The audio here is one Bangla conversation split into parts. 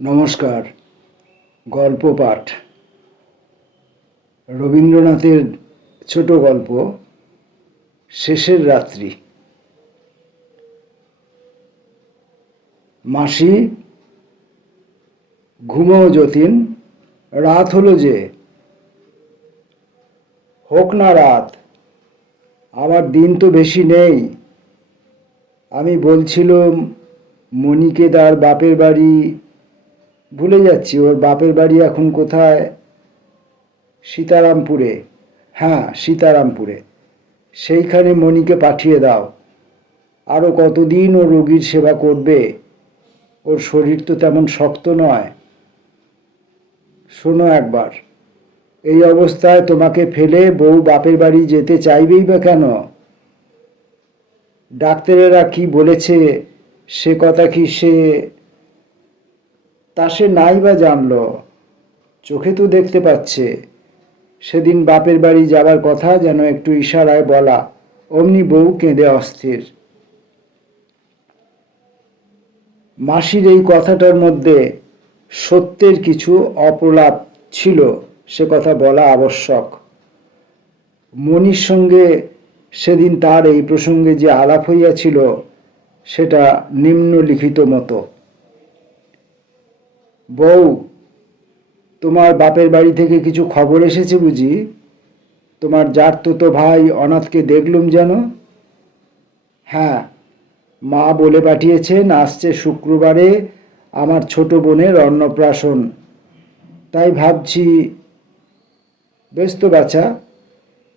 নমস্কার। গল্প পাঠ রবীন্দ্রনাথের ছোট গল্প শেষের রাত্রি। মাসি, ঘুমোও যতীন, রাত হলো যে। হোক না রাত, আমার দিন তো বেশি নেই। আমি বলছিলাম মণিকে তার বাপের বাড়ি, ভুলে যাচ্ছি ওর বাপের বাড়ি এখন কোথায়। সীতারামপুরে। হ্যাঁ, সীতারামপুরে। সেইখানে মণিকে পাঠিয়ে দাও। আরও কতদিন ও রোগীর সেবা করবে? ওর শরীর তো তেমন শক্ত নয়। শোনো একবার, এই অবস্থায় তোমাকে ফেলে বউ বাপের বাড়ি যেতে চাইবেই বা কেন? ডাক্তারেরা কি বলেছে সে কথা কি সে নাই বা জানল? চোখে তো দেখতে পাচ্ছে। সেদিন বাপের বাড়ি যাবার কথা যেন একটু ইশারায় বলা, অমনি বউ কেঁদে অস্থির। মাসির এই কথাটার মধ্যে সত্যের কিছু অপলাপ ছিল, সে কথা বলা আবশ্যক। মণির সঙ্গে সেদিন তার এই প্রসঙ্গে যে আলাপ হইয়াছিল সেটা নিম্নলিখিত মতো। বউ, তোমার বাপের বাড়ি থেকে কিছু খবর এসেছে বুঝি? তোমার জারতুতো ভাই অনাথকে দেখলুম যেন। হ্যাঁ, মা বলে পাঠিয়েছেন আসছে শুক্রবারে আমার ছোট বোনের অন্নপ্রাশন। তাই ভাবছি। বেশ তো বাছা,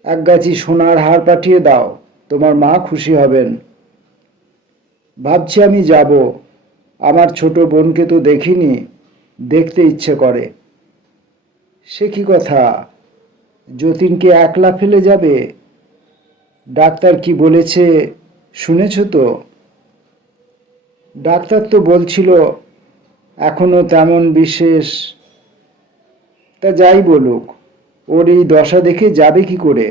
এক গাছি সোনার হার পাঠিয়ে দাও, তোমার মা খুশি হবেন। ভাবছি আমি যাব। আমার ছোট বোনকে তো দেখিনি, দেখতে ইচ্ছে করে। সে কি কথা? যতীনকে একলা ফেলে যাবে? ডাক্তার কি বলেছে শুনেছ তো? ডাক্তার তো বলছিল এখনো তেমন বিশেষ। তা যাই বলুক, ওর এই দশা দেখে যাবে কি করে?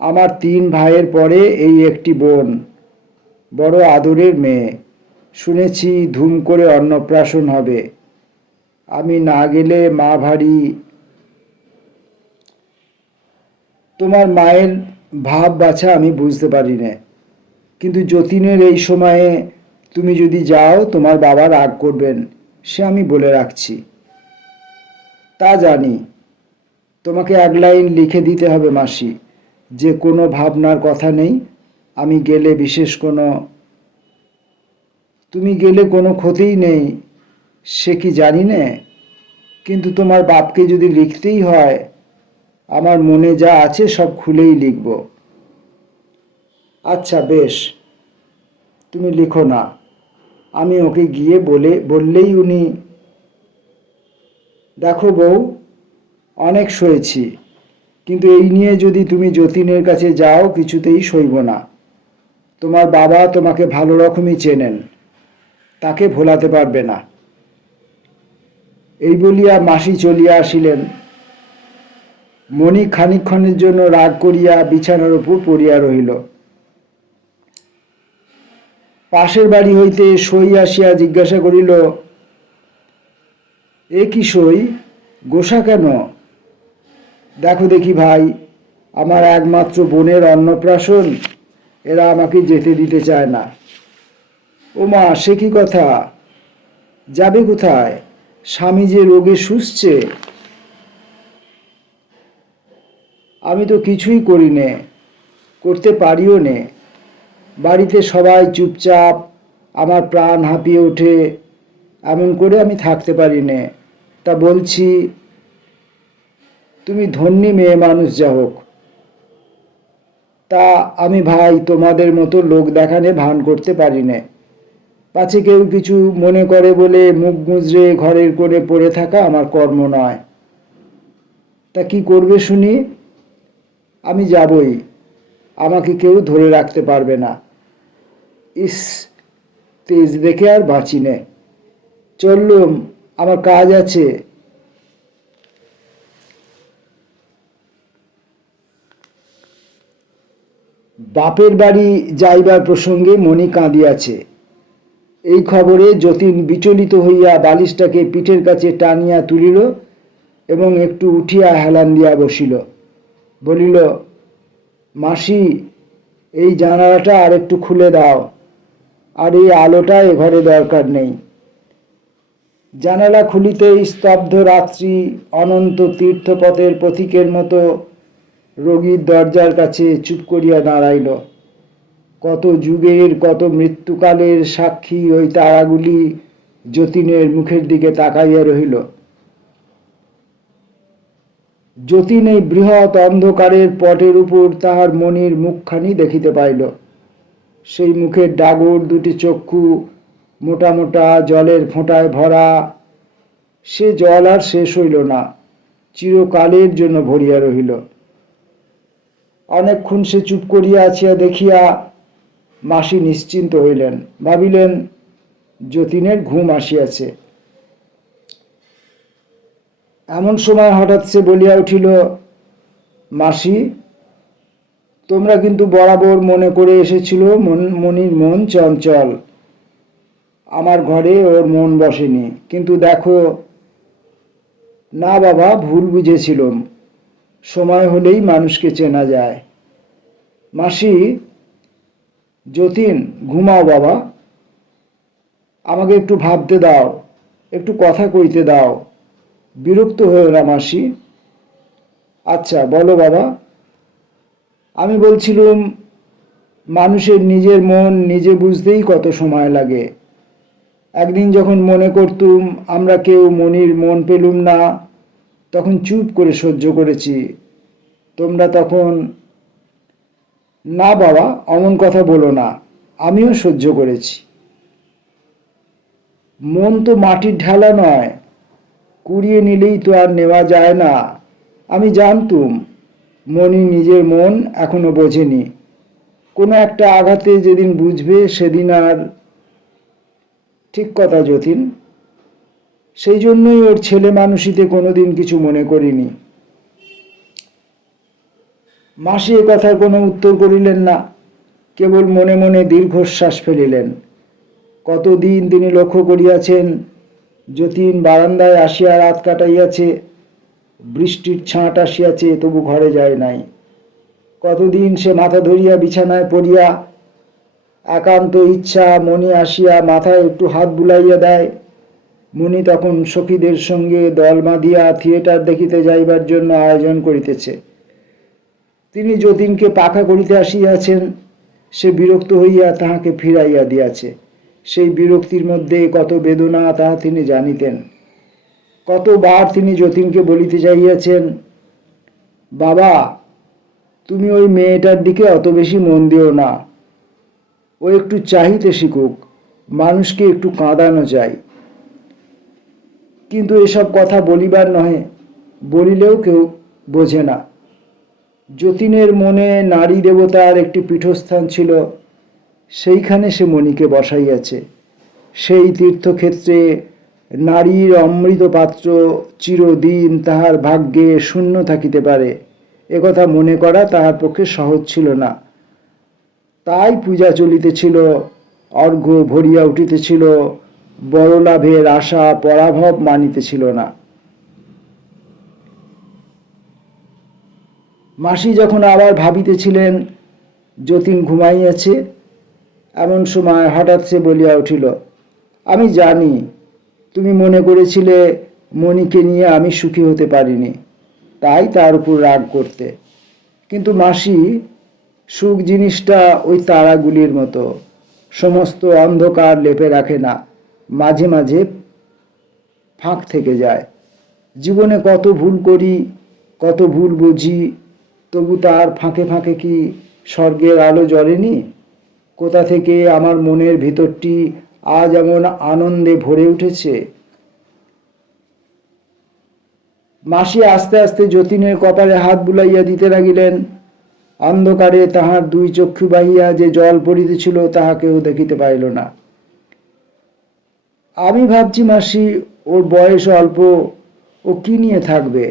আমার 3 ভাইয়ের পরে এই একটি বোন, বড় আদরের মেয়ে। শুনেছি ধুম করে অন্নপ্রাশন হবে। আমি না গেলে মা ভারী। তোমার মায়ের ভাব বাছা আমি বুঝতে পারি না, কিন্তু যতীনের এই সময়ে তুমি যদি যাও তোমার বাবা রাগ করবেন, সে আমি বলে রাখছি। তা জানি। তোমাকে 1 লাইন লিখে দিতে হবে মাসি, যে কোনো ভাবনার কথা নেই। আমি গেলে বিশেষ কোনো, তুমি গেলে কোনো ক্ষতিই নেই সে কি জানি নে, কিন্তু তোমার বাপকে যদি লিখতেই হয়, আমার মনে যা আছে সব খুলেই লিখব। আচ্ছা বেশ, তুমি লিখো না। আমি ওকে গিয়ে বললেই উনি। দেখো বউ, অনেক সয়েছি, কিন্তু এই নিয়ে যদি তুমি যতীনের কাছে যাও কিছুতেই সইব না। তোমার বাবা তোমাকে ভালো রকমই চেনেন, তাকে ভোলাতে পারবে না। এই বলিয়া মাসি চলিয়া আসিলেন। মণি খানিকক্ষণের জন্য রাগ করিয়া বিছানার উপর পড়িয়া রহিল। পাশের বাড়ি হইতে সই আসিয়া জিজ্ঞাসা করিল, এ কি সই? গোসা কেন? দেখো দেখি ভাই, আমার একমাত্র বোনের অন্নপ্রাশন, এরা আমাকে যেতে দিতে চায় না। ও মা, সে কি কথা? যাবে কোথায়? স্বামী যে রোগে শুষছে। আমি তো কিছুই করি নে, করতে পারিও নে। বাড়িতে সবাই চুপচাপ, আমার প্রাণ হাঁপিয়ে ওঠে, এমন করে আমি থাকতে পারি নে। তা বলছি, তুমি ধন্যী মেয়ে মানুষ যা হোক। তা আমি ভাই তোমাদের মতো লোক দেখানে ভান করতে পারি নে। পাছে কেউ কিছু মনে করে বলে মুখ গুঁজরে ঘরের কোণে পড়ে থাকা আমার কর্ম নয়। তা কি করবে শুনি? আমি যাবই, আমাকে কেউ ধরে রাখতে পারবে না। ইস, তেজ দেখে আর বাঁচি নে। চললুম, আমার কাজ আছে। বাপের বাড়ি যাইবার প্রসঙ্গে মণি কাঁদিয়াছে। এই খবরে যতীন বিচলিত হইয়া বালিশটাকে পিঠের কাছে টানিয়া তুলিল এবং একটু উঠিয়া হেলান দিয়া বসিল। বলিল, মাসি, এই জানালাটা আর একটু খুলে দাও, আর এই আলোটা এ ঘরে দরকার নেই। জানালা খুলিতেই স্তব্ধ রাত্রি অনন্ত তীর্থপথের পথিকের মতো রোগীর দরজার কাছে চুপ করিয়া দাঁড়াইল। কত যুগের কত মৃত্যুকালের সাক্ষী ওই তারাগুলি যতীনের মুখের দিকে তাকাইয়া রহিল। যতীন এই বৃহৎ অন্ধকারের পটের উপর তাহার মনির মুখখানি দেখিতে পাইল। সেই মুখের ডাগর দুটি চক্ষু মোটা মোটা জলের ফোঁটায় ভরা। সে জল আর শেষ হইল না, চিরকালের জন্য ভরিয়া রহিল। অনেকক্ষণ সে চুপ করিয়া আছিয়া দেখিয়া মাসি নিশ্চিন্ত হইলেন। ভাবিলেন, যতীনের ঘুম আসিয়াছে। এমন সময় হঠাৎ সে বলিয়া উঠিল, মাসি, তোমরা কিন্তু বরাবর মনে করে এসেছিল মনির মন চঞ্চল, আমার ঘরে ওর মন বসেনি। কিন্তু দেখো না বাবা, ভুল বুঝেছিলাম। সময় হলেই মানুষকে চেনা যায়। মাসি, যতীন, ঘুমাও বাবা, আমাকে একটু ভাবতে দাও, একটু কথা কইতে দাও, বিরক্ত হয়েও না মাসি। আচ্ছা বলো বাবা। আমি বলছিলাম, মানুষের নিজের মন নিজে বুঝতেই কত সময় লাগে। একদিন যখন মনে করতুম আমরা কেউ মনির মন পেলুম না, তখন চুপ করে সহ্য করেছি। তোমরা তখন, না বাবা অমন কথা বলো না, আমিও সহ্য করেছি। মন তো মাটির ঢালা নয়, কুড়িয়ে নিলেই তো আর নেওয়া যায় না। আমি জানতুম মনি নিজের মন এখনো বোঝেনি। কোনো একটা আঘাতে যেদিন বুঝবে সেদিন আর। ঠিক কথা যতীন, সেই জন্যই ওর ছেলে মানুষিতে কোনোদিন কিছু মনে করিনি। মাসি এ কথার কোনো উত্তর করিলেন না, কেবল মনে মনে দীর্ঘশ্বাস ফেলিলেন। কতদিন তিনি লক্ষ্য করিয়াছেন যতীন বারান্দায় আসিয়া রাত কাটাইয়াছে। বৃষ্টির ছাঁট আসিয়াছে, তবু ঘরে যায় নাই। কতদিন সে মাথা ধরিয়া বিছানায় পড়িয়া, একান্ত ইচ্ছা মনি আসিয়া মাথায় একটু হাত বুলাইয়া দেয়। মনি তখন সখীদের সঙ্গে দল বাঁধিয়া থিয়েটার দেখিতে যাইবার জন্য আয়োজন করিতেছে। তিনি যতীনকে পাখা করিতে আসিয়াছেন, সে বিরক্ত হইয়া তাহাকে ফিরাইয়া দিয়াছে। সেই বিরক্তির মধ্যে কত বেদনা তাহা তিনি জানিতেন। কতবার তিনি যতীনকে বলিতে চাইয়াছেন, বাবা, তুমি ওই মেয়েটার দিকে অত বেশি মন দিও না, ও একটু চাহিতে শিখুক, মানুষকে একটু কাঁদানো চাই। কিন্তু এসব কথা বলিবার নহে, বলিলেও কেউ বোঝে না। যতীনের মনে নারী দেবতার একটি পীঠস্থান ছিল, সেইখানে সে মনিকে বসাইয়াছে। সেই তীর্থক্ষেত্রে নারীর অমৃত পাত্র চিরদিন তাহার ভাগ্যে শূন্য থাকিতে পারে, একথা মনে করা তাহার পক্ষে সহজ ছিল না। তাই পূজা চলিতেছিল, অর্ঘ্য ভরিয়া উঠিতেছিল, বড় লাভের আশা পরাভব মানিতেছিল না। মাসি যখন আবার ভাবিতেছিলেন যতীন ঘুমাইয়াছে, এমন সময় হঠাৎ সে বলিয়া উঠিল, আমি জানি তুমি মনে করেছিলে মনিকে নিয়ে আমি সুখী হতে পারিনি, তাই তার উপর রাগ করতে। কিন্তু মাসি, সুখ জিনিসটা ওই তারাগুলির মতো, সমস্ত অন্ধকার লেপে রাখে না, মাঝে মাঝে ফাঁক থেকে যায়। জীবনে কত ভুল করি, কত ভুল বুঝি, তবু তার ফাঁকে ফাঁকে কি স্বর্গের আলো জ্বলেনি? কোথা থেকে আমার মনের ভিতরটি আজ এমন আনন্দে ভরে উঠেছে। মাসি আস্তে আস্তে যতীনের কপালে হাত বুলাইয়া দিতে লাগিলেন। অন্ধকারে তাহার দুই চক্ষু বাহিয়া যে জল পড়িতেছিল তাহা কেউ দেখিতে পাইল না। আমি ভাবছি মাসি, ওর বয়স অল্প, ও কি নিয়ে থাকবে?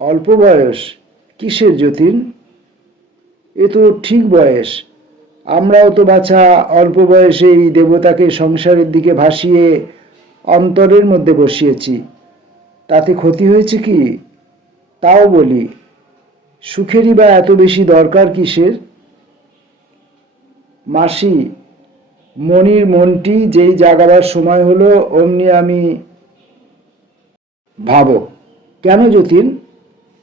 অল্প বয়স কিসের যতীন? এ তো ঠিক বয়স, আমরাও তো বাছা অল্প বয়সেই দেবতাকে সংসারের দিকে ভাসিয়ে অন্তরের মধ্যে বসিয়েছি, তাতে ক্ষতি হয়েছে কি? তাও বলি, সুখেরই বা এত বেশি দরকার কিসের? মাসি, মনির মনটি যেই জাগাবার সময় হলো অমনি আমি। ভাবো, কেন যতীন?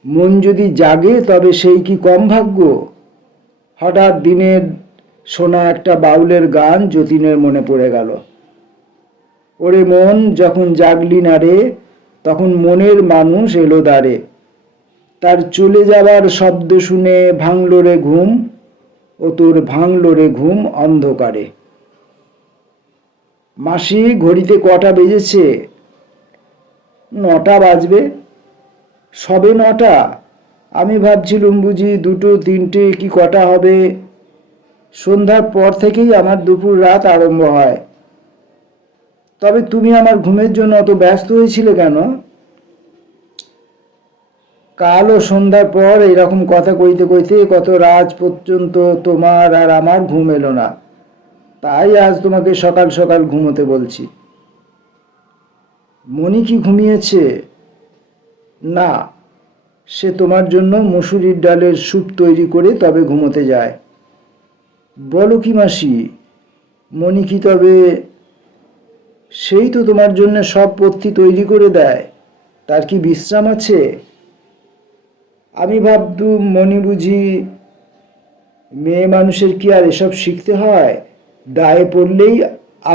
মন যদি জাগে তবে সেই কি কম ভাগ্য? হঠাৎ দিনের শোনা একটা বাউলের গান যতীনের মনে পড়ে গেল। ওরে মন, যখন জাগলি না রে, তখন মনের মানুষ এলো দ্বারে, তার চলে যাবার শব্দ শুনে ভাঙল রে ঘুম, ও তোর ভাঙল রে ঘুম অন্ধকারে। মাসি, ঘড়িতে কটা বেজেছে? 9টা বাজবে। সবে 9টা? আমি ভাবছিলুম বুঝি 2টো 3টে কি কটা হবে। সন্ধ্যার পর থেকেই আমার দুপুর রাত আরম্ভ হয়। তবে তুমি আমার ঘুমের জন্য অত ব্যস্ত হয়েছিলে কেন? কালও সন্ধ্যার পর এইরকম কথা কইতে কইতে কত রাত পর্যন্ত তোমার আর আমার ঘুম এলো না, তাই আজ তোমাকে সকাল সকাল ঘুমোতে বলছি। মনি কি ঘুমিয়েছে? না, সে তোমার জন্য মসুরির ডালের স্যুপ তৈরি করে তবে ঘুমোতে যায়। বলো কি মাসি, মনি কি তবে? সেই তো তোমার জন্য সব পথ্যি তৈরি করে দেয়, তার কি বিশ্রাম আছে? আমি ভাবতুম মনি বুঝি। মেয়ে মানুষের কি আর এসব শিখতে হয়? দায়ে পড়লেই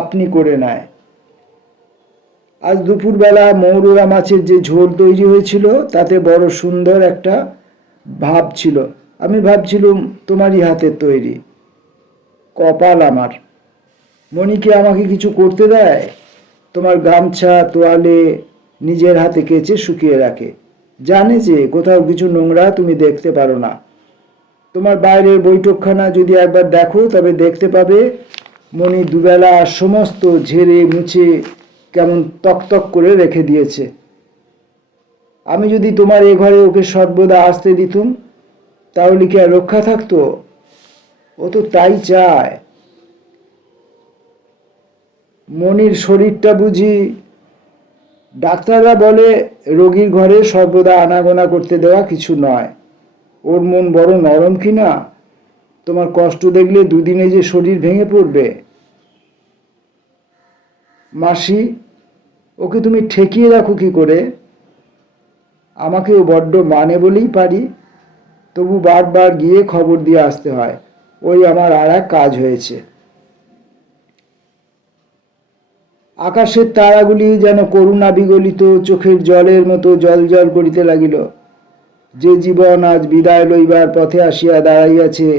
আপনি করে নেয়। আজ দুপুরবেলা মৌরলা মাছের যে ঝোল তৈরি হয়েছিল তাতে বড় সুন্দর একটা ভাব ছিল। আমি ভাবছিলুম তোমারই হাতের তৈরি। কপাল আমার। মনি কি আমাকে কিছু করতে দেয়? তোমার গামছা তোয়ালে নিজের হাতে কেচে শুকিয়ে রাখে, জানে যে কোথাও কিছু নোংরা তুমি দেখতে পারো না। তোমার বাইরের বৈঠকখানা যদি একবার দেখো তবে দেখতে পাবে মনি দুবেলা সমস্ত ঝেড়ে মুছে কেমন তকতক করে রেখে দিয়েছে। আমি যদি তোমার এ ঘরে ওকে সর্বদা আসতে দিতুম তাহলে কি আর রক্ষা থাকতো? ও তো তাই চায়। মনির শরীরটা বুঝি। ডাক্তাররা বলে রোগীর ঘরে সর্বদা আনাগোনা করতে দেওয়া কিছু নয়। ওর মন বড় নরম কিনা, তোমার কষ্ট দেখলে দুদিনে যে শরীর ভেঙে পড়বে। মাসি, ওকে তুমি ঠেকিয়ে রাখো কি করে? আমাকেও বড্ড মানে বলেই পারি, তবু বারবার গিয়ে খবর দিয়ে আসতে হয়। ওই আমার আর এক কাজ হয়েছে। আকাশের তারাগুলি যেন করুণা বিগলিত চোখের জলের মতো জল জল করিতে লাগিল। যে জীবন আজ বিদায় লইবার পথে আসিয়া দাঁড়াইয়াছে,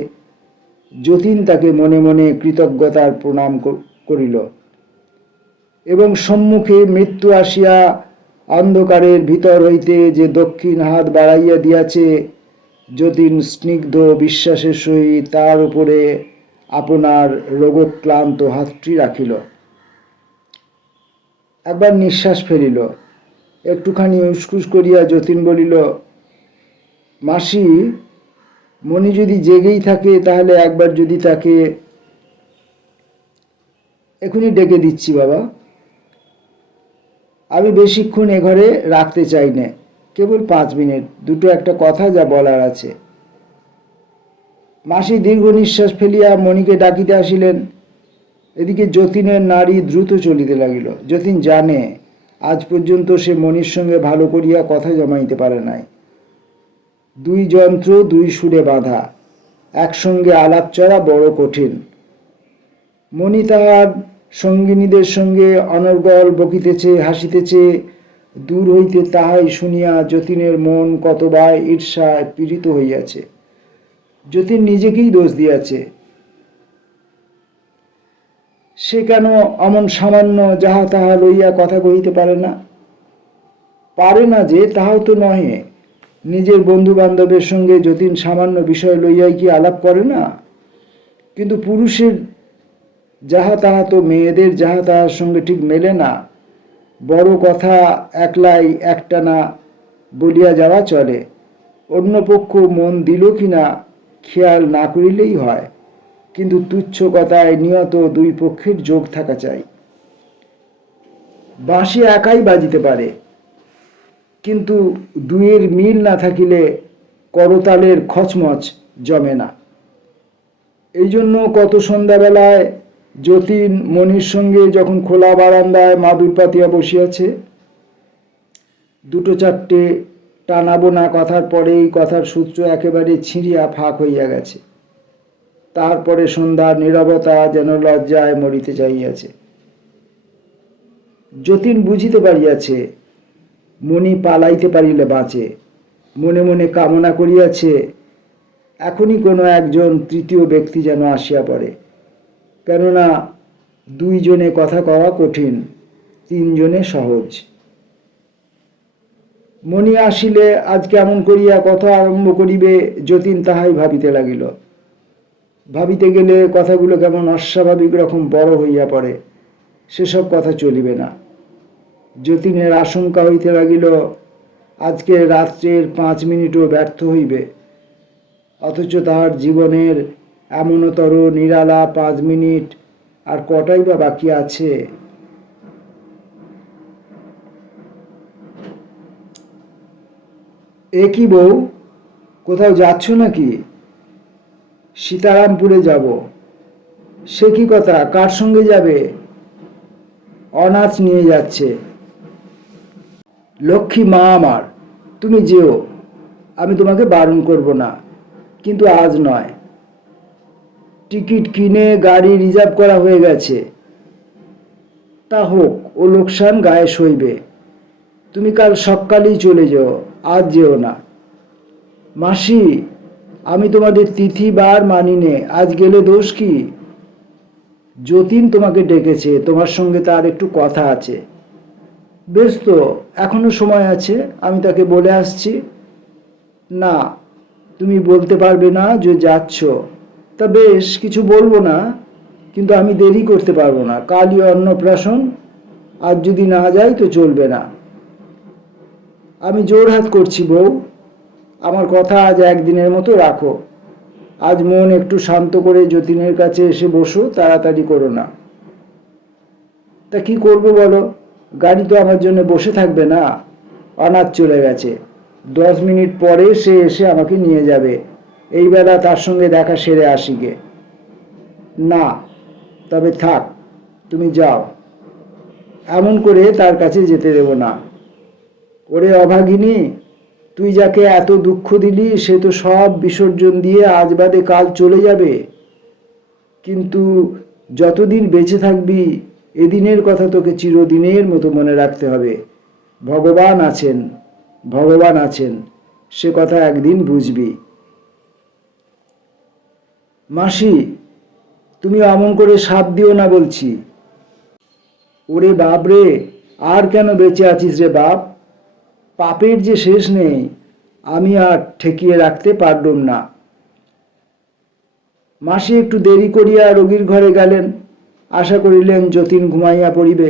যতীন তাকে মনে মনে কৃতজ্ঞতার প্রণাম করিল। এবং সম্মুখে মৃত্যু আসিয়া অন্ধকারের ভিতর হইতে যে দক্ষিণ হাত বাড়াইয়া দিয়াছে, যতীন স্নিগ্ধ বিশ্বাসের সহিত তার উপরে আপনার রোগক্লান্ত হাতটি রাখিল। একবার নিঃশ্বাস ফেলিল। একটুখানি উসকুস করিয়া যতীন বলিল, মাসি, মনি যদি জেগেই থাকে তাহলে একবার যদি তাকে। এখনই ডেকে দিচ্ছি বাবা। আমি বেশিক্ষণ এ ঘরে রাখতে চাই না, কেবল 5 মিনিট, দুটো একটা কথা যা বলার আছে। মাসি দীর্ঘ নিঃশ্বাস ফেলিয়া মণিকে ডাকিতে আসিলেন। এদিকে যতীনের নাড়ী দ্রুত চলিতে লাগিল। যতীন জানে আজ পর্যন্ত সে মণির সঙ্গে ভালো করিয়া কথা জমাইতে পারে নাই। 2 যন্ত্র 2 সুরে বাঁধা, একসঙ্গে আলাপ চড়া বড় কঠিন। মণি তাহার সঙ্গিনীদের সঙ্গে অনর্গল বকিতেছে, হাসিতেছে। দূর হইতে তাহাই শুনিয়া যতীনের মন কতবার ঈর্ষায় পীড়িত হইয়াছে। যতীন নিজেকেই দোষ দিয়াছে। সে কেন অমন সামান্য যাহা তাহা লইয়া কথা কহিতে পারে না? পারে না যে তাহাও তো নহে। নিজের বন্ধু বান্ধবের সঙ্গে যতীন সামান্য বিষয় লইয়াই কি আলাপ করে না? কিন্তু পুরুষের যাহা তাহা তো মেয়েদের যাহা তাহার সঙ্গে ঠিক মেলে না। বড় কথা একলাই একটানা বলিয়া যাওয়া চলে, অন্য পক্ষ মন দিল কিনা খেয়াল না করিলেই হয়। কিন্তু তুচ্ছ কথায় নিয়ত দুই পক্ষের যোগ থাকা চাই। বাঁশি একাই বাজিতে পারে, কিন্তু দুইয়ের মিল না থাকিলে করতালের খচমচ জমে না। এই জন্য কত সন্ধ্যাবেলায় যতীন মণির সঙ্গে যখন খোলা বারান্দায় মাদুর পাতিয়া বসিয়াছে, দুটো চারটে টানাবো না কথার পরেই কথার সূত্র একেবারে ছিঁড়িয়া ফাঁক হইয়া গেছে। তারপরে সন্ধ্যার নীরবতা যেন লজ্জায় মরিতে যাইয়াছে। যতীন বুঝিতে পারিয়াছে মণি পালাইতে পারিলে বাঁচে। মনে মনে কামনা করিয়াছে এখনই কোনো একজন তৃতীয় ব্যক্তি যেন আসিয়া পড়ে, কেননা দুইজনে কথা কওয়া কঠিন, তিনজনে সহজ। মণি আসিলে আজ কেমন করিয়া কথা আরম্ভ করিবে যতীন তাহাই ভাবিতে লাগিল। ভাবিতে গেলে কথাগুলো কেমন অস্বাভাবিক রকম বড় হইয়া পড়ে, সেসব কথা চলিবে না। যতীনের আশঙ্কা হইতে লাগিল আজকে রাত্রের 5 মিনিটও ব্যর্থ হইবে, অথচ তাহার জীবনের এমনতর নিরালা 5 মিনিট আর কটাই বা বাকি আছে। এ কি বউ, কোথাও যাচ্ছ নাকি? সীতারামপুরে যাব। সে কি কথা, কার সঙ্গে যাবে? অনাথ নিয়ে যাচ্ছে। লক্ষ্মী মা আমার, তুমি যেও, আমি তোমাকে বারণ করব না, কিন্তু আজ নয়। টিকিট কিনে গাড়ি রিজার্ভ করা হয়ে গেছে। তা হোক, ও লোকসান গায়ে সইবে। তুমি কাল সকালেই চলে যেও, আজ যেও না। মাসি, আমি তোমাদের তিথি বার মানি নে, আজ গেলে দোষ কি? যতীন তোমাকে ডেকেছে, তোমার সঙ্গে তার একটু কথা আছে। বেশ তো, এখনো সময় আছে, আমি তাকে বলে আসছি। না, তুমি বলতে পারবে না যে যাচ্ছ। তা বেশ, কিছু বলবো না, কিন্তু আমি দেরি করতে পারবো না। কালই অন্নপ্রাশন, আজ যদি না যাই তো চলবে না। আমি জোরহাত করছি বউ, আমার কথা আজ একদিনের মতো রাখো। আজ মন একটু শান্ত করে যতীনের কাছে এসে বসো, তাড়াতাড়ি করো না। তা কি করবো বলো, গাড়ি তো আমার জন্য বসে থাকবে না। অনাথ চলে গেছে, 10 মিনিট পরে সে এসে আমাকে নিয়ে যাবে। এই বেলা তার সঙ্গে দেখা সেরে আসি গে। না, তবে থাক, তুমি যাও। এমন করে তার কাছে যেতে দেব না। ওরে অভাগিনী, তুই যাকে এত দুঃখ দিলি সে তো সব বিসর্জন দিয়ে আজ বাদে কাল চলে যাবে, কিন্তু যতদিন বেঁচে থাকবি এদিনের কথা তোকে চিরদিনের মতো মনে রাখতে হবে। ভগবান আছেন, ভগবান আছেন, সে কথা একদিন বুঝবি। মাসি, তুমি অমন করে শাপ দিও না বলছি। ওরে বাপ রে, আর কেন বেঁচে আছিস রে বাপ? পাপের যে শেষ নেই, আমি আর ঠেকিয়ে রাখতে পারলুম না। মাসি একটু দেরি করিয়া রোগীর ঘরে গেলেন, আশা করিলেন যতীন ঘুমাইয়া পড়িবে,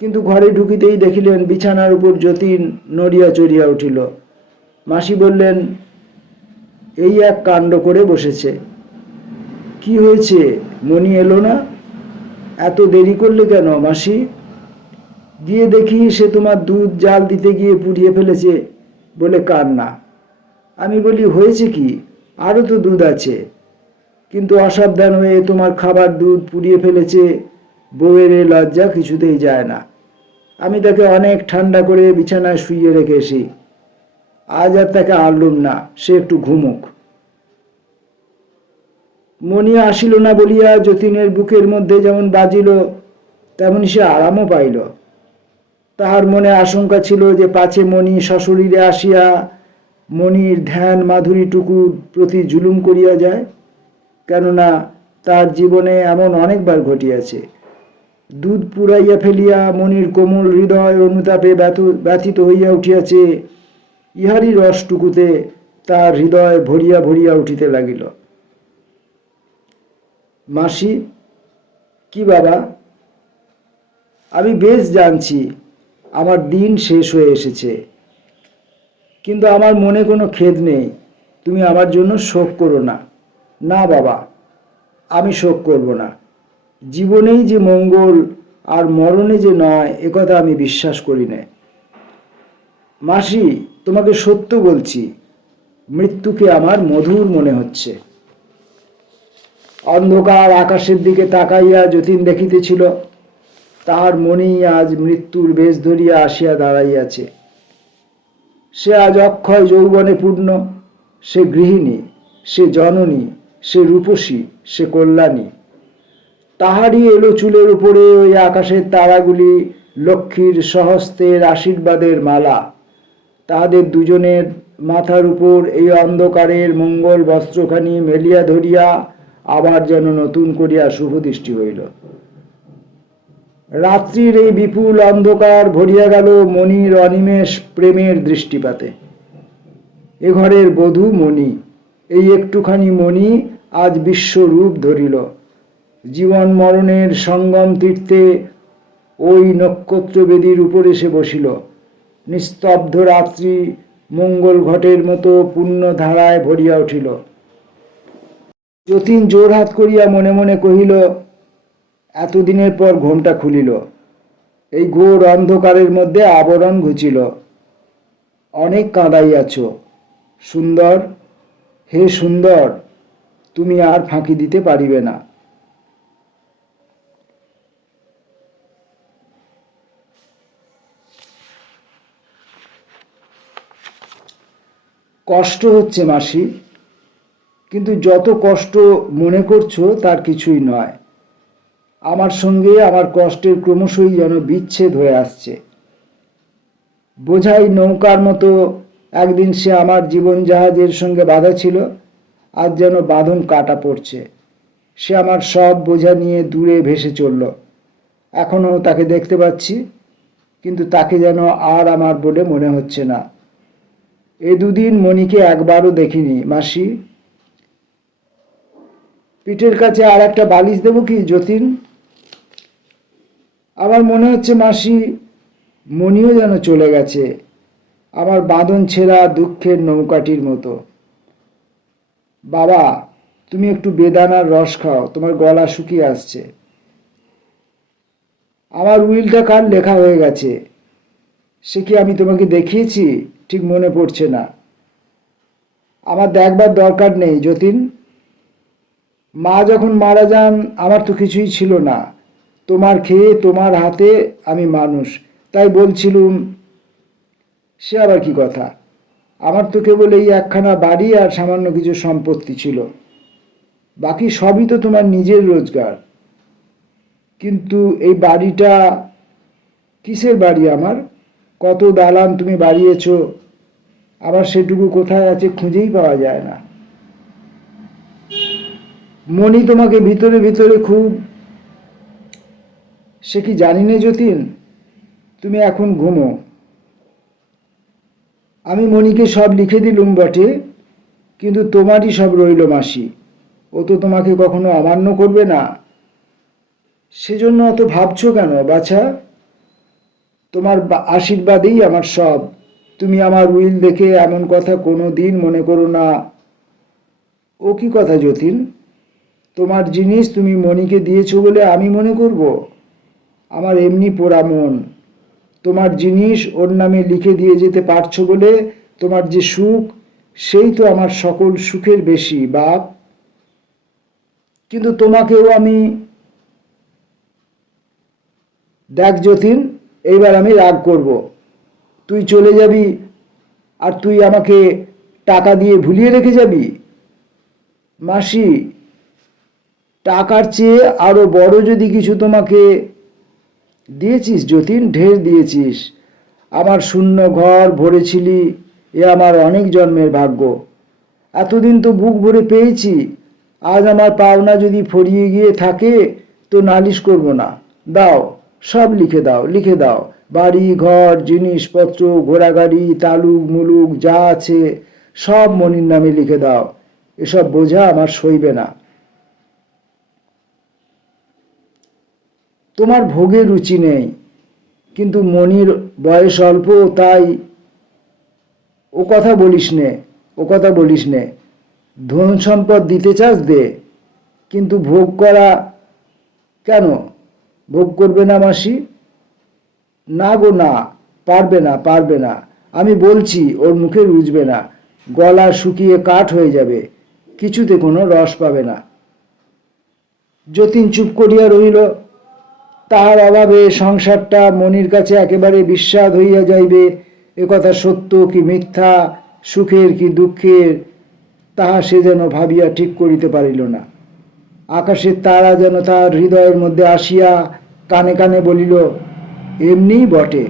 কিন্তু ঘরে ঢুকিতেই দেখিলেন বিছানার উপর যতীন নড়িয়া চড়িয়া উঠিল। মাসি বললেন, এই এক কাণ্ড করে বসেছে। কি হয়েছে, মণি এলো না? এত দেরি করলে কেন মাসি? গিয়ে দেখি সে তোমার দুধ জাল দিতে গিয়ে পুড়িয়ে ফেলেছে বলে কান্না। আমি বলি, হয়েছে কি? আরও তো দুধ আছে। কিন্তু অসাবধান হয়ে তোমার খাবার দুধ পুড়িয়ে ফেলেছে। বউয়ের এ লজ্জা কিছুতেই যায় না। আমি তাকে অনেক ঠান্ডা করে বিছানায় শুইয়ে রেখে এসি। আজ আর তাকে আনলুম না, সে একটু ঘুমুক। মণি আসিল না বলিয়া যতীনের বুকের মধ্যে যেমন বাজিল, তেমনি সে আরামও পাইল। তাহার মনে আশঙ্কা ছিল যে পাছে মণি সশরীরে আসিয়া মণির ধ্যান মাধুরীটুকুর প্রতি জুলুম করিয়া যায়, কেননা তার জীবনে এমন অনেকবার ঘটিয়াছে। দুধ পুড়াইয়া ফেলিয়া মণির কোমল হৃদয় অনুতাপে ব্যথিত হইয়া উঠিয়াছে। ইহারই রসটুকুতে তার হৃদয় ভরিয়া ভরিয়া উঠিতে লাগিল। মাসি, কি বাবা? আমি বেশ জানছি আমার দিন শেষ হয়ে এসেছে, কিন্তু আমার মনে কোনো খেদ নেই। তুমি আমার জন্য শোক করো না। না বাবা, আমি শোক করব না। জীবনেই যে মঙ্গল আর মরণে যে নয়, একথা আমি বিশ্বাস করি না। মাসি, তোমাকে সত্য বলছি, মৃত্যুকে আমার মধুর মনে হচ্ছে। অন্ধকার আকাশের দিকে তাকাইয়া যতীন দেখিতেছিল, তাহার মনেই আজ মৃত্যুর বেশ ধরিয়া আসিয়া দাঁড়াইয়াছে। সে আজ অক্ষয় যৌবনে পূর্ণ, সে গৃহিণী, সে জননী, সে রূপসী, সে কল্যাণী। তাহারই এলো চুলের উপরে ওই আকাশের তারাগুলি লক্ষ্মীর সহস্তের আশীর্বাদের মালা। তাহাদের দুজনের মাথার উপর এই অন্ধকারের মঙ্গল বস্ত্রখানি মেলিয়া ধরিয়া আবার যেন নতুন করিয়া শুভদৃষ্টি হইল। রাত্রির এই বিপুল অন্ধকার ভরিয়া গেল মণির অনিমেষ প্রেমের দৃষ্টিপাতে। এ ঘরের বধূ মণি, এই একটুখানি মণি আজ বিশ্বরূপ ধরিল। জীবন মরণের সঙ্গম তীর্থে ওই নক্ষত্রবেদীর উপরে সে বসিল। নিস্তব্ধ রাত্রি মঙ্গল ঘটের মতো পূর্ণ ধারায় ভরিয়া উঠিল। যতীন জোড়হাত করিয়া মনে মনে কহিল, এতদিনের পর ঘোমটা খুলিল। এই ঘোর অন্ধকারের মধ্যে আবরণ ঘুচিল। অনেক কাঁদাইয়াছ সুন্দর, হে সুন্দর, তুমি আর ফাঁকি দিতে পারিবে না। কষ্ট হচ্ছে মাসি, কিন্তু যত কষ্ট মনে করছো তার কিছুই নয়। আমার সঙ্গে আমার কষ্টের ক্রমশই যেন বিচ্ছেদ হয়ে আসছে। বোঝাই নৌকার মতো একদিন সে আমার জীবন জাহাজের সঙ্গে বাঁধা ছিল, আজ যেন বাঁধন কাটা পড়ছে। সে আমার সব বোঝা নিয়ে দূরে ভেসে চলল। এখনও তাকে দেখতে পাচ্ছি, কিন্তু তাকে যেন আর আমার বলে মনে হচ্ছে না। এ দুদিন মণিকে একবারও দেখিনি মাসি। পিঠের কাছে আর একটা বালিশ দেব কি যতীন? আমার মনে হচ্ছে মাসি, মণিও যেন চলে গেছে, আমার বাঁধন ছেঁড়া দুঃখের নৌকাটির মতো। বাবা, তুমি একটু বেদানার রস খাও, তোমার গলা শুকিয়ে আসছে। আমার উইলটা কার লেখা হয়ে গেছে, সে কি আমি তোমাকে দেখিয়েছি? ঠিক মনে পড়ছে না। আমার দেখবার দরকার নেই যতীন। মা যখন মারা যান আমার তো কিছুই ছিল না। তোমার খেয়ে তোমার হাতে আমি মানুষ, তাই বলছিলুম। সে আবার কি কথা? আমার তো কেবল এই একখানা বাড়ি আর সামান্য কিছু সম্পত্তি ছিল, বাকি সবই তো তোমার নিজের রোজগার। কিন্তু এই বাড়িটা কিসের বাড়ি আমার? কত দালান তুমি বাড়িয়েছ, আবার সেটুকু কোথায় আছে খুঁজেই পাওয়া যায় না। মণি তোমাকে ভিতরে ভিতরে খুব, সে কি জানি না যতীন, তুমি এখন ঘুমো। আমি মণিকে সব লিখে দিলুম বটে, কিন্তু তোমারই সব রইল মাসি। ও তো তোমাকে কখনো অমান্য করবে না। সেজন্য অত ভাবছো কেন বাছা? তোমার আশীর্বাদেই আমার সব। তুমি আমার উইল দেখে এমন কথা কোনো দিন মনে করো না। ও কি কথা যতীন? তোমার জিনিস তুমি মণিকে দিয়েছো বলে আমি মনে করব? আমার এমনি পোড়া মন। তোমার জিনিস ওর নামে লিখে দিয়ে যেতে পারছো বলে তোমার যে সুখ, সেই তো আমার সকল সুখের বেশি বাপ। কিন্তু তোমাকেও আমি, দেখ যতীন, এইবার আমি রাগ করব। তুই চলে যাবি আর তুই আমাকে টাকা দিয়ে ভুলিয়ে রেখে যাবি? মাসি, টাকার চেয়ে আরো বড় যদি কিছু তোমাকে দিয়েছিস যতীন, ঢের দিয়েছিস। আমার শূন্য ঘর ভরেছিলি, এ আমার অনেক জন্মের ভাগ্য। এতদিন তো বুক ভরে পেয়েছি। আজ আমার পাওনা যদি ফুরিয়ে গিয়ে থাকে তো নালিশ করব না। দাও, সব লিখে দাও, লিখে দাও। বাড়ি ঘর জিনিসপত্র ঘোড়াগাড়ি তালুক মুলুক যা আছে সব মনির নামে লিখে দাও। এসব বোঝা আমার সইবে না। তোমার ভোগে রুচি নেই, কিন্তু মনির বয়স অল্প, তাই। ও কথা বলিস নে, ও কথা বলিস নে। ধন সম্পদ দিতে চাস দে, কিন্তু ভোগ করা কেন? ভোগ করবে না মাসি? না গো না, পারবে না, পারবে না। আমি বলছি ওর মুখে রুজবে না, গলা শুকিয়ে কাঠ হয়ে যাবে, কিছুতে কোনো রস পাবে না। যতীন চুপ করিয়া রহিল। তাহার অভাবে সংসারটা মনির কাছে একেবারে বিস্বাদ হইয়া যাইবে, একথা সত্য কি মিথ্যা, সুখের কি দুঃখের, তাহা সে যেন ভাবিয়া ঠিক করিতে পারিল না। আকাশের তারা যেন তাহার হৃদয়ের মধ্যে আসিয়া কানে কানে বলিল, এমনিই বটে,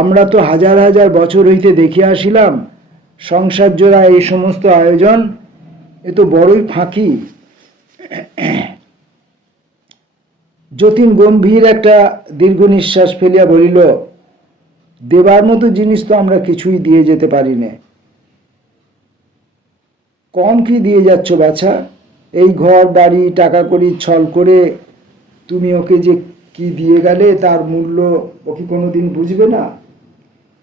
আমরা তো হাজার হাজার বছর হইতে দেখিয়া আসিলাম সংসার জোড়া এই সমস্ত আয়োজন, এ তো বড়ই ফাঁকি। যতীন গম্ভীর একটা দীর্ঘ নিঃশ্বাস ফেলিয়া বলিল, দেবার মতো জিনিস তো আমরা কিছুই দিয়ে যেতে পারি না। কম কি দিয়ে যাচ্ছ বাছা? এই ঘর বাড়ি টাকা কড়ি ছল করে তুমি ওকে যে কি দিয়ে গেলে তার মূল্য ও কি কোনোদিন বুঝবে না?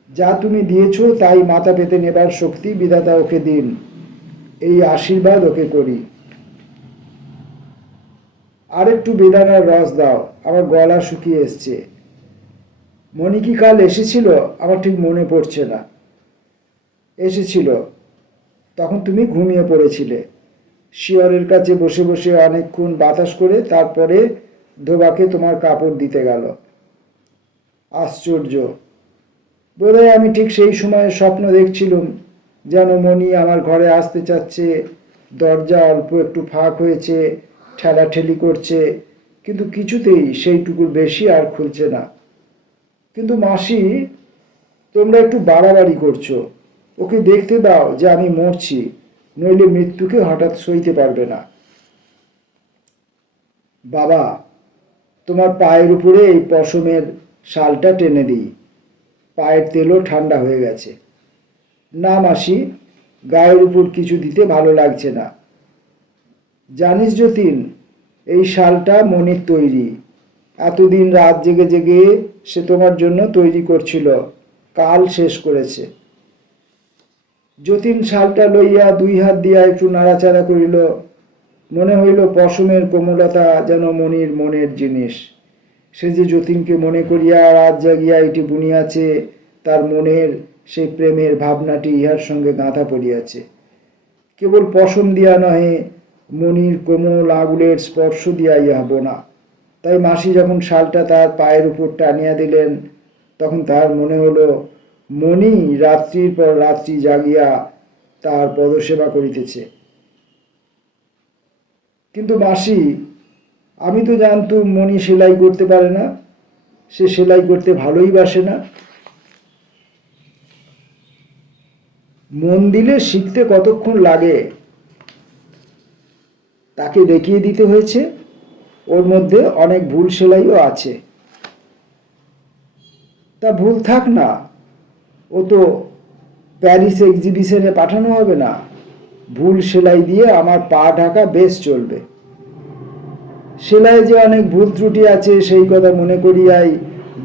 যা তুমি দিয়েছ তাই মাথা পেতে নেবার শক্তি বিধাতা ওকে দিন, এই আশীর্বাদ ওকে করি। আর একটু বেদানার রস দাও, আমার গলা শুকিয়ে এসছে। মণি কি কাল এসেছিল? আমার ঠিক মনে পড়ছে না। এসেছিল, তখন তুমি ঘুমিয়ে পড়েছিলে। শিয়রের কাছে বসে বসে অনেকক্ষণ বাতাস করে তারপরে ধোবাকে তোমার কাপড় দিতে গেল। আশ্চর্য, বোধহয় আমি ঠিক সেই সময়ে স্বপ্ন দেখছিলুম, যেন মণি আমার ঘরে আসতে চাচ্ছে, দরজা অল্প একটু ফাঁক হয়েছে, ঠেলাঠেলি করছে, কিন্তু কিছুতেই সেইটুকুর বেশি আর খুলছে না। কিন্তু মাসি, তোমরা একটু বাড়াবাড়ি করছো, ওকে দেখতে দাও যে আমি মরছি, নইলে মৃত্যুকে হঠাৎ সইতে পারবে না। বাবা, তোমার পায়ের উপরে এই পশমের শালটা টেনে দিই, পায়ের তেলও ঠান্ডা হয়ে গেছে। না মাসি, গায়ের উপর কিছু দিতে ভালো লাগছে না। জানিস যতীন, এই শালটা মনির তৈরি, এতদিন রাত জেগে জেগে সে তোমার জন্য তৈরি করছিল, কাল শেষ করেছে। যতীন শালটা লইয়া দুই হাত দিয়া একটু নাড়াচাড়া করিল। মনে হইল পশমের কোমলতা যেন মনির মনের জিনিস। সে যে যতীনকে মনে করিয়া রাত জাগিয়া এটি বুনিয়াছে, তার মনের সেই প্রেমের ভাবনাটি ইহার সঙ্গে গাঁথা পড়িয়াছে। কেবল পশম দিয়া নহে, মনির কোমল আগুলের স্পর্শ দিয়া ইহা বোনা। তাই মাসি যখন শালটা তার পায়ের উপর টানিয়া দিলেন, তখন তার মনে হলো মণি রাত্রির পর রাত্রি জাগিয়া তার পদসেবা করিতেছে। কিন্তু মাসি, আমি তো জানতুম মণি সেলাই করতে পারে না, সে সেলাই করতে ভালোই বাসে না। মন দিলে শিখতে কতক্ষণ লাগে, তাকে দেখিয়ে দিতে হয়েছে। ওর মধ্যে অনেক ভুল সেলাইও আছে। তা ভুল থাক না, ও তো প্যারিস এক্সিবিশনে পাঠানো হবে না, ভুল সেলাই দিয়ে আমার পা ঢাকা বেশ চলবে। সেলাই যে অনেক ভুল ত্রুটি আছে সেই কথা মনে করিয়াই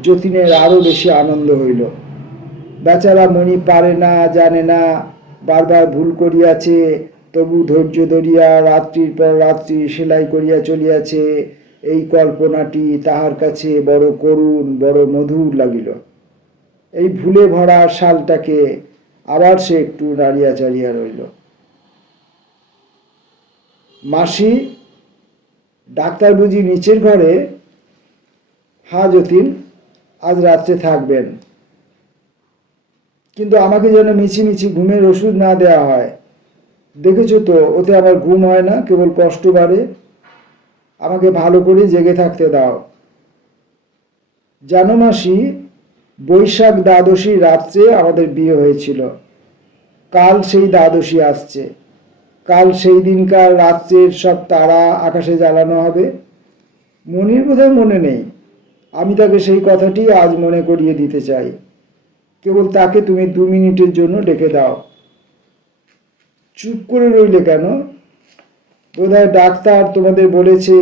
যতীনের আরো বেশি আনন্দ হইল। বেচারা মণি পারে না, জানে না, বারবার ভুল করিয়াছে, তবু ধৈর্য ধরিয়া রাত্রির পর রাত্রি সেলাই করিয়া চলিয়াছে, এই কল্পনাটি তাহার কাছে বড় করুণ, বড় মধুর লাগিল। এই ভুলে ভরা শালটাকে আবার সে একটু নাড়িয়া চাড়িয়া রইল। মাসি, ডাক্তার বুঝি নিচের ঘরে? হ্যাঁ যতীন, আজ রাত্রে থাকবেন, কিন্তু আমাকে যেন মিছিমিছি ঘুমের ওষুধ না দেয়া হয়। দেখেছো তো, ওতে আমার ঘুম হয় না, কেবল কষ্ট বাড়ে। আমাকে ভালো করে জেগে থাকতে দাও। জানো মাসি, বৈশাখ দ্বাদশী রাত্রে আমাদের বিয়ে হয়েছিল। কাল সেই দ্বাদশী আসছে। কাল সেই দিনকার রাত্রের সব তারা আকাশে জ্বালানো হবে। মনির বোধহয় মনে নেই, আমি তাকে সেই কথাটি আজ মনে করিয়ে দিতে চাই। কেবল তাকে তুমি 2 মিনিটের জন্য ডেকে দাও। চুপ করে রইলে কেন? বোধহয় ডাক্তার তোমাদের বলেছে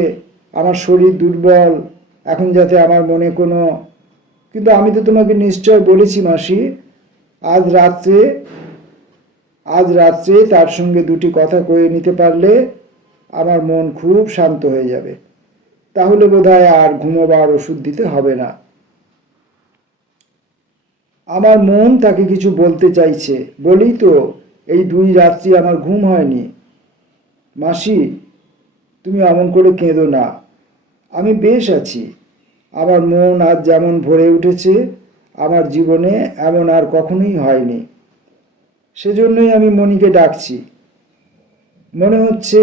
আমার শরীর দুর্বল, এখন যাতে আমার মনে কোনো... কিন্তু আমি তো তোমাকে নিশ্চয় বলেছি মাসি, আজ রাত্রে তার সঙ্গে 2টি কথা কয়ে নিতে পারলে আমার মন খুব শান্ত হয়ে যাবে। তাহলে বোধহয় আর ঘুমোবার ওষুধ দিতে হবে না। আমার মন তাকে কিছু বলতে চাইছে বলেই তো এই 2 রাত্রি আমার ঘুম হয়নি। মাসি, তুমি অমন করে কেঁদো না। আমি বেশ আছি। আমার মন আজ যেমন ভরে উঠেছে, আমার জীবনে এমন আর কখনোই হয়নি। সেজন্যই আমি মণিকে ডাকছি। মনে হচ্ছে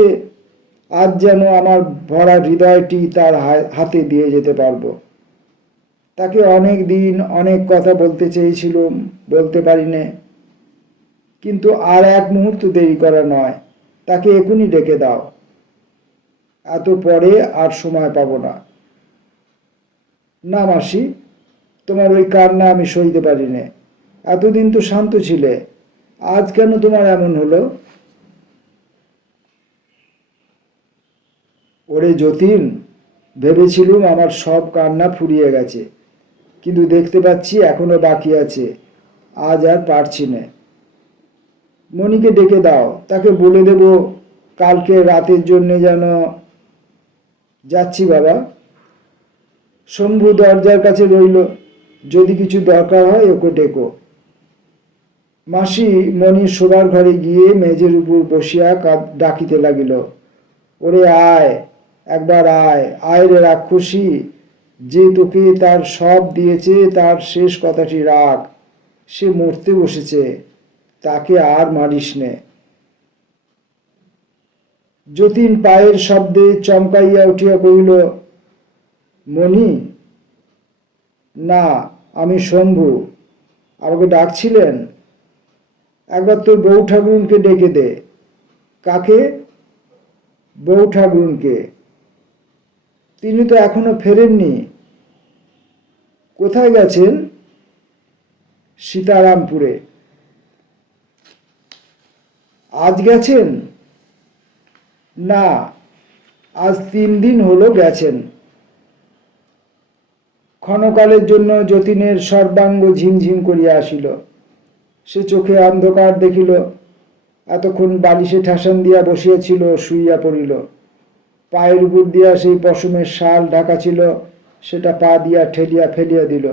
আজ যেন আমার ভরা হৃদয়টি তার হাতে দিয়ে যেতে পারবো। তাকে অনেক দিন অনেক কথা বলতে চেয়েছিলুম, বলতে পারিনে। কিন্তু আর এক মুহূর্ত দেরি করা নয়, তাকে এখনই ডেকে দাও। এত পরে আর সময় পাবো না। না মাসি, তোমার ওই কান্না আমি সইতে পারি নে। এতদিন তো শান্ত ছিলে, আজ কেন তোমার এমন হলো? ওরে যতীন, ভেবেছিলুম আমার সব কান্না ফুরিয়ে গেছে, কিন্তু দেখতে পাচ্ছি এখনো বাকি আছে। আজ আর পারছি নে। মণিকে ডেকে দাও, তাকে বলে দেব কালকে রাতের জন্য যেন। যাচ্ছি বাবা। শম্ভু দরজার কাছে রইল, যদি কিছু দরকার হয় ওকে ডেকো। মাসি মণির শোবার ঘরে গিয়ে মেঝের উপর বসিয়া ডাকিতে লাগিল, ওরে আয়, একবার আয়, আয় রে রাক্ষসী, যে তোকে তার সব দিয়েছে তার শেষ কথাটি রাখ। সে মরতে বসেছে, তাকে আর মারিস নে। যতীন পায়ের শব্দে চমকাইয়া উঠিয়া কহিল, মণি? না, আমি শম্ভু। আমাকে ডাকছিলেন? একবার তোর বউ ঠাকুরুনকে ডেকে দে। কাকে? বউ ঠাকুরুনকে। তিনি তো এখনো ফেরেননি। কোথায় গেছেন? সীতারামপুরে। আজ গেছেন? না, আজ 3 দিন হলো গেছেন। ক্ষণকালের জন্য যতীনের সর্বাঙ্গ ঝিমঝিম করিয়া আসিল। সে চোখে অন্ধকার দেখিল। এতক্ষণ বালিশে ঠাসান দিয়া বসিয়াছিল, শুইয়া পড়িল। পায়ের উপর দিয়া সেই পশমের শাল ঢাকা ছিল, সেটা পা দিয়া ঠেলিয়া ফেলিয়া দিল।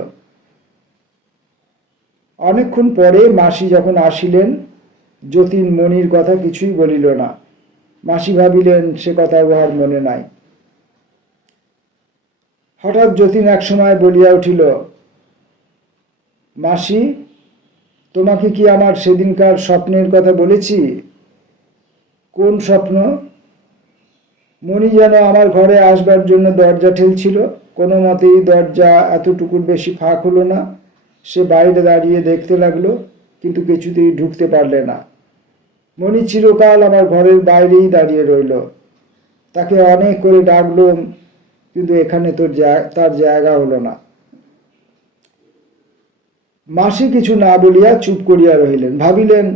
অনেকক্ষণ পরে মাসি যখন আসিলেন, যতীন মণির কথা কিছুই বলিল না। মাসি ভাবিলেন সে কথা উহার মনে নাই। হঠাৎ যতীন একসময় বলিয়া উঠিল, মাসি, তোমাকে কি আমার সেদিনকার স্বপ্নের কথা বলেছি? কোন স্বপ্ন? মণি যেন আমার ঘরে আসবার জন্য দরজা ঠেলছিল, কোনো মতেই দরজা এতটুকুর বেশি ফাঁক হলো না। সে বাইরে দাঁড়িয়ে দেখতে লাগলো, কিন্তু কিছুতেই ঢুকতে পারলে না। মণি চিরকাল আমার ঘরের বাইরেই দাঁড়িয়ে রইল। তাকে অনেক করে ডাকলুম, কিন্তু এখানে তার জায়গা হলো না। মাসি কিছু না বলিয়া চুপ করিয়া রহিলেন। ভাবিলেন,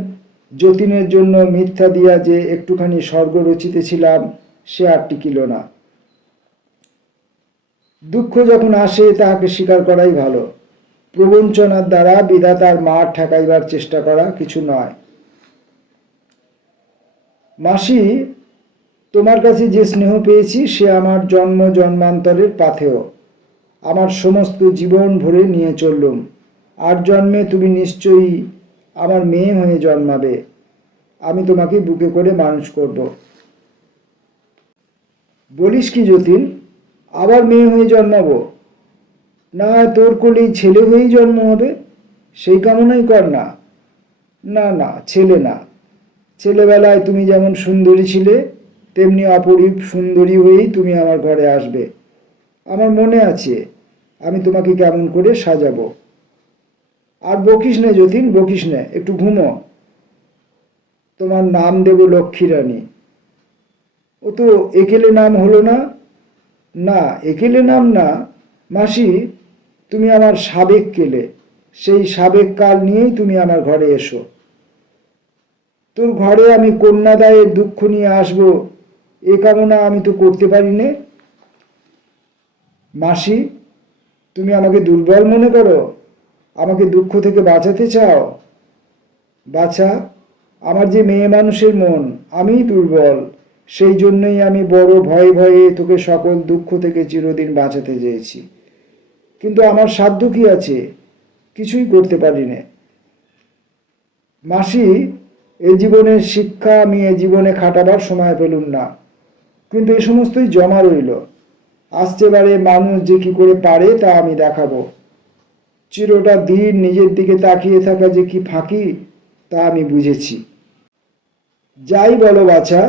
যতীনের জন্য মিথ্যা দিয়া যে একটুখানি স্বর্গ রচিতেছিলাম, সে আর টিকিল না। দুঃখ যখন আসে তাহাকে স্বীকার করাই ভালো। প্রবঞ্চনার দ্বারা বিধাতার মার ঠেকাইবার চেষ্টা করা কিছু নয়। মাসি, তোমার কাছে যে স্নেহ পেয়েছি সে আমার জন্ম জন্মান্তরের পাথেয়। আমার সমস্ত জীবন ভরে নিয়ে চললুম। আর জন্মে তুমি নিশ্চয়ই আমার মেয়ে হয়ে জন্মাবে। আমি তোমাকে বুকে করে মানুষ করব। বলিস কি যতীন, আবার মেয়ে হয়ে জন্মাবো? না, তোর কোলেই ছেলে হয়েই জন্ম হবে, সেই কামনাই কর না। না না, ছেলে না। ছেলেবেলায় তুমি যেমন সুন্দরী ছিলে, তেমনি অপরূপ সুন্দরী হয়েই তুমি আমার ঘরে আসবে। আমার মনে আছে আমি তোমাকে কেমন করে সাজাবো। আর বকিস নে যতীন, বকিস নে, একটু ঘুমো। তোমার নাম দেব লক্ষ্মী রানী। ও তো একেলে নাম হলো না। না, একেলে নাম না মাসি, তুমি আমার সাবেক কেলে। সেই সাবেক কাল নিয়েই তুমি আমার ঘরে এসো। তোর ঘরে আমি কন্যাদায়ের দুঃখ নিয়ে আসবো, এ কামনা আমি তো করতে পারি নে। মাসি, তুমি আমাকে দুর্বল মনে করো? আমাকে দুঃখ থেকে বাঁচাতে চাও? বাছা, আমার যে মেয়ে মানুষের মন, আমিই দুর্বল। সেই জন্যই আমি বড় ভয়ে ভয়ে তোকে সকল দুঃখ থেকে চিরদিন বাঁচাতে চেয়েছি, কিন্তু আমার সাধ্য কি আছে? কিছুই করতে পারি না। মাসি, এই জীবনের শিক্ষা আমি এ জীবনে খাটাবার সময় পেলুম না, কিন্তু এ সমস্তই জমা রইল। আসতে পারে মানুষ যে কি করে পারে তা আমি দেখাবো। চিরটা দিন নিজের দিকে তাকিয়ে থাকা যে কি ফাঁকি তা আমি বুঝেছি। যাই বলো বাছা,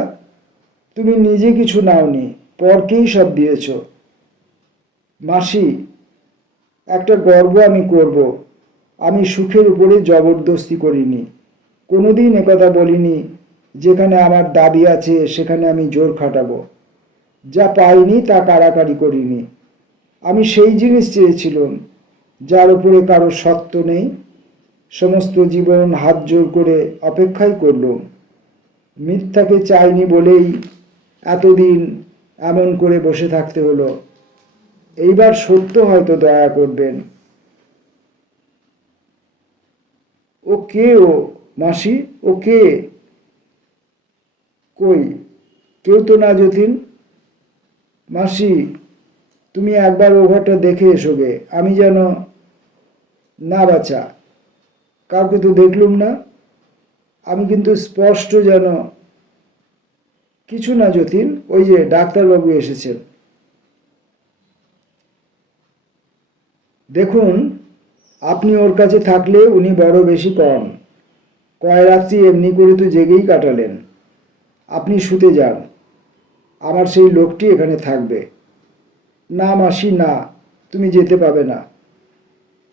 তুমি নিজে কিছু নাওনি, পরকেই সব দিয়েছ। মাসি, একটা গর্ব আমি করব, আমি সুখের উপরে জবরদস্তি করিনি। কোনোদিন একথা বলিনি যেখানে আমার দাবি আছে সেখানে আমি জোর খাটাবো। যা পাইনি তা কাড়াকাড়ি করিনি। আমি সেই জিনিস চেয়েছিলাম যার উপরে কারো সত্ত্ব নেই। সমস্ত জীবন হাত জোর করে অপেক্ষাই করলুম। মিথ্যাকে চাইনি বলেই এতদিন এমন করে বসে থাকতে হলো। এইবার সত্য হয়তো দয়া করবেন। ও কে ও মাসি? ও কে? কই, কেউ তো না যতীন। মাসি, তুমি একবার ও ঘরটা দেখে এসো গে। আমি যেন না বাছা, কাউকে তো দেখলুম না। আমি কিন্তু স্পষ্ট যেন কিছু না যতীন, ওই যে ডাক্তারবাবু এসেছেন। দেখুন, আপনি ওর কাছে থাকলে উনি বড় বেশি কম। কয় রাত্রি এমনি করে তো জেগেই কাটালেন। আপনি শুতে যান, আমার সেই লোকটি এখানে থাকবে। না মাসি না, তুমি যেতে পাবে না।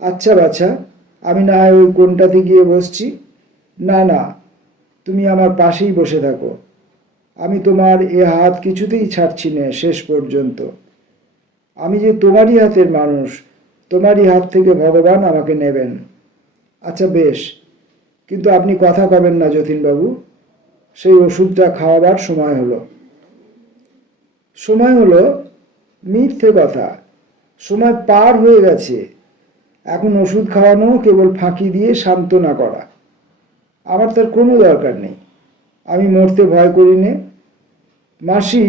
আচ্ছা বাছা, আমি না হয় ওই কোণটাতে গিয়ে বসছি। না না, তুমি আমার পাশেই বসে থাকো। আমি তোমার এ হাত কিছুতেই ছাড়ছি না শেষ পর্যন্ত। আমি যে তোমারই হাতের মানুষ, তোমারই হাত থেকে ভগবান আমাকে নেবেন। আচ্ছা বেশ, কিন্তু আপনি কথা কবেন না যতীনবাবু। সেই ওষুধটা খাওয়াবার সময় হলো। সময় হলো? মিথ্যে কথা, সময় পার হয়ে গেছে। এখন ওষুধ খাওয়ানো কেবল ফাঁকি দিয়ে সান্ত্বনা করা। আমার তার কোনো দরকার নেই। আমি মরতে ভয় করি নে। মাসি,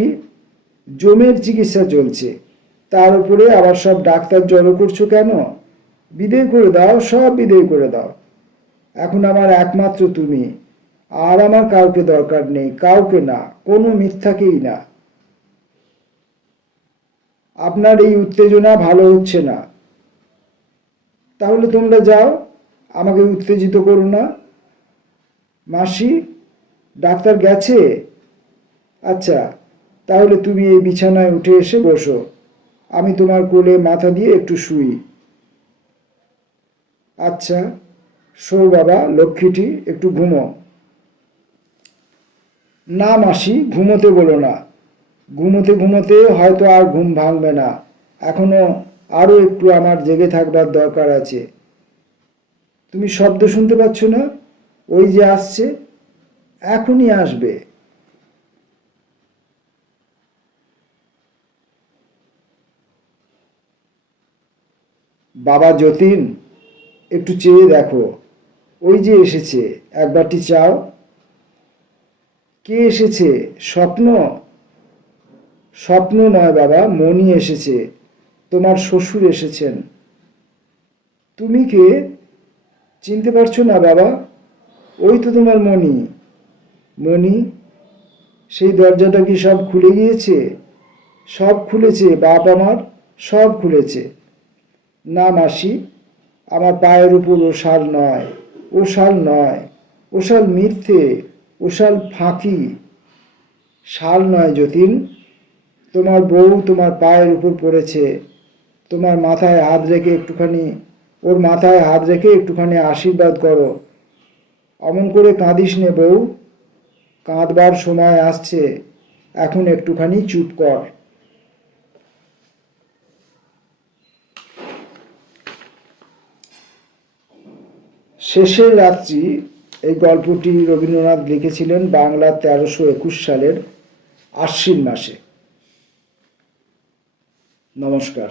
জমের চিকিৎসা চলছে, তার উপরে আবার সব ডাক্তার জড়ো করছো কেন? বিদেয় করে দাও, সব বিদেয় করে দাও। এখন আমার একমাত্র তুমি, আর আমার কাউকে দরকার নেই। কাউকে না, কোনো মিথ্যাকেই না। আপনার এই উত্তেজনা ভালো হচ্ছে না। তাহলে তোমরা যাও, আমাকে উত্তেজিত করো না। মাসি, ডাক্তার গেছে? আচ্ছা, তাহলে তুমি এই বিছানায় উঠে এসে বসো। আমি তোমার কোলে মাথা দিয়ে একটু শুই। আচ্ছা, শো বাবা লক্ষ্মীটি, একটু ঘুমো। না মাসি, ঘুমোতে বলো না। ঘুমোতে ঘুমোতে হয়তো আর ঘুম ভাঙবে না। এখনো আরও একটু আমার জেগে থাকবার দরকার আছে। তুমি শব্দ শুনতে পাচ্ছ না? ওই যে আসছে, এখনই আসবে। বাবা যতীন, একটু চেয়ে দেখো, ওই যে এসেছে, একবারটি চাও। কে এসেছে? স্বপ্ন? স্বপ্ন নয় বাবা, মণি এসেছে। তোমার শ্বশুর এসেছেন। তুমি কে? চিনতে পারছো না বাবা? ওই তো তোমার মণি। মণি, সেই দরজাটা কি সব খুলে গিয়েছে? সব খুলেছে বাপ আমার, সব খুলেছে। না মাসি, আমার পায়ের উপর ওশাল নয়, ওশাল নয়, ওশাল মিথ্যে, ওশাল ফাঁকি। শাল নয় যতীন, তোমার বউ তোমার পায়ের উপর পড়েছে। তোমার মাথায় হাত রেখে একটুখানি, ওর মাথায় হাত রেখে একটুখানি আশীর্বাদ করো। অমন করে কাঁদিস নে বউ, কাঁদবার সময় আসছে। এখন একটুখানি চুপ কর। শেষের রাত্রি, এই গল্পটি রবীন্দ্রনাথ লিখেছিলেন বাংলা 1321 সালের আশ্বিন মাসে। নমস্কার।